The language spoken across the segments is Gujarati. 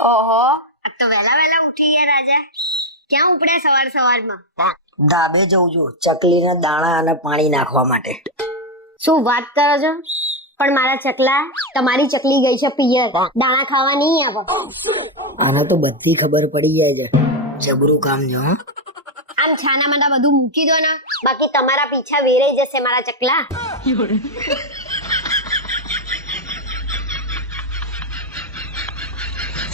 ઓહો. આ તો વેલા વેલા ઉઠી ગયા રાજા. ક્યાં ઉપડ્યા સવાર સવારમાં? ધાબે જઉં છું ચકલીના દાણા અને પાણી નાખવા માટે. શું વાત કરો છો? પણ મારા ચકલા તમારી ચકલી ગઈ છે પિયર. દાણા ખાવા નહીં આવે. આને તો બધી ખબર પડી જાય છે. જબરું કામ છે આમ છાના માના બધું મૂકી દો ને. બાકી તમારા પીછા વેરાઈ જશે મારા ચકલા.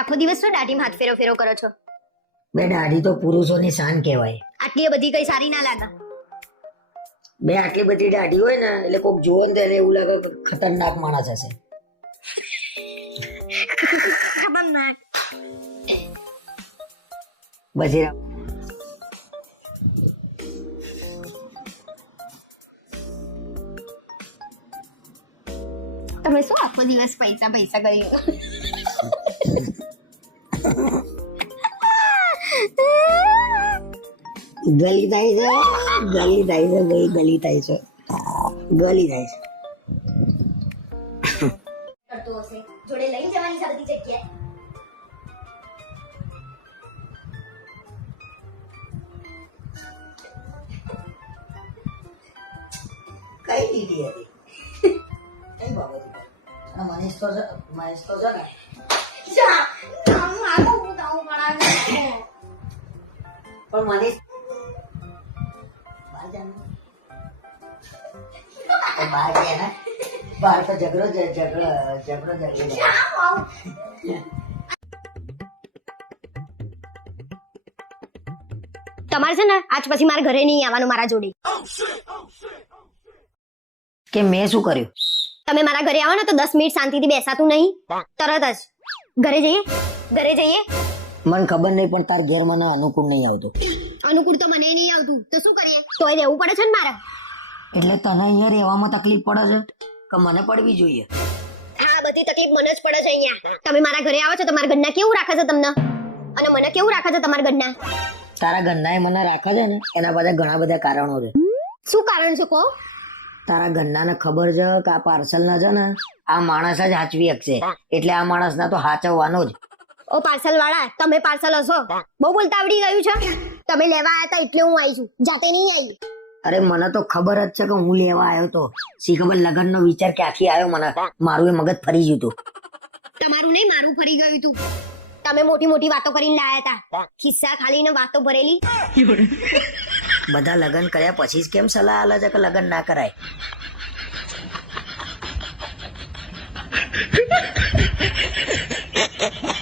આખો દિવસ શું દાઢીમાં હાથ ફેરો ફેરો કરો છો? બે દાઢી તો પુરુષોની શાન કહેવાય. આટલી બધી કઈ સારી ના લાગે. બે આટલી બધી દાઢી હોય ને એટલે કોક જુઓ ને ત્યારે એવું લાગે કે ખતરનાક માણસ હશે. ખતરનાક. પછી તમે શું આખો દિવસ પૈસા પૈસા કરી ગલી થાય છે ગલી થાય છે ગઈ ગલી થાય છે ગલી થાય છે કરતો હશે. જોડે લઈ જવાની છે બધી જગ્યાએ. કઈ દીધી હતી? કઈ બાબત મનીષ તો છે મહેશ તો છે ને. પણ મનીષ બહાર ગયા ને? બહાર તો ઝઘડો ઝઘડો ઝઘડો ઝઘડી તમારે છે ને આજ પછી મારા ઘરે નહીં આવવાનું મારા જોડે. કે મેં શું કર્યું? તમે મારા ઘરે આવો ને તો દસ મિનિટ શાંતિથી બેસાતું નહીં. તરત જ. ઘરે જઈએ? ઘરે જઈએ? મને ખબર નહીં પણ તાર ઘેર મને અનુકૂળ નહીં આવતું. અનુકૂળ તો મને નહીં આવતું. તો શું કરીએ? તોય રહેવું પડે છે ને મારે? એટલે તને અહીંયા રહેવામાં તકલીફ પડે છે? કે મને પડવી જોઈએ. હા બધી તકલીફ મને જ પડે છે અહીંયા. તમે મારા ઘરે આવો છો તમારા ઘરના કેવું રાખે છે તમને? અને મને કેવું રાખે છે તમારા ઘરના? તારા ઘરના એ મને રાખે છે ને એના બધા ઘણા બધા કારણો છે. શું કારણ છે કહો? તારા ઘરનાને ખબર છે કે આ પાર્સલ ના છે ને આ માણસ જ હાચવી શકશે એટલે આ માણસ ના તો હાચવવાનો જ. ઓ પાર્સલ વાળા તમે પાર્સલ હશો. બહુ બોલતા આવડી ગયું છે. તમે લેવા આવ્યા હતા એટલે હું આવી છું. જાતે નહીં આવી અરે મને તો ખબર જ છે કે હું લેવા આવ્યો તો. સી ખબર લગ્ન નો વિચાર ક્યાંથી આવ્યો મને? મારું એ મગજ ફરી ગયું તું તમારું નહીં મારું ફરી ગયું તું તમે મોટી મોટી વાતો કરીને લાયા હતા. ખિસ્સા ખાલી ને વાતો ભરેલી. બધા લગ્ન કર્યા પછી કેમ સલાહ આલે છે કે લગ્ન ના કરાય? Ha ha ha!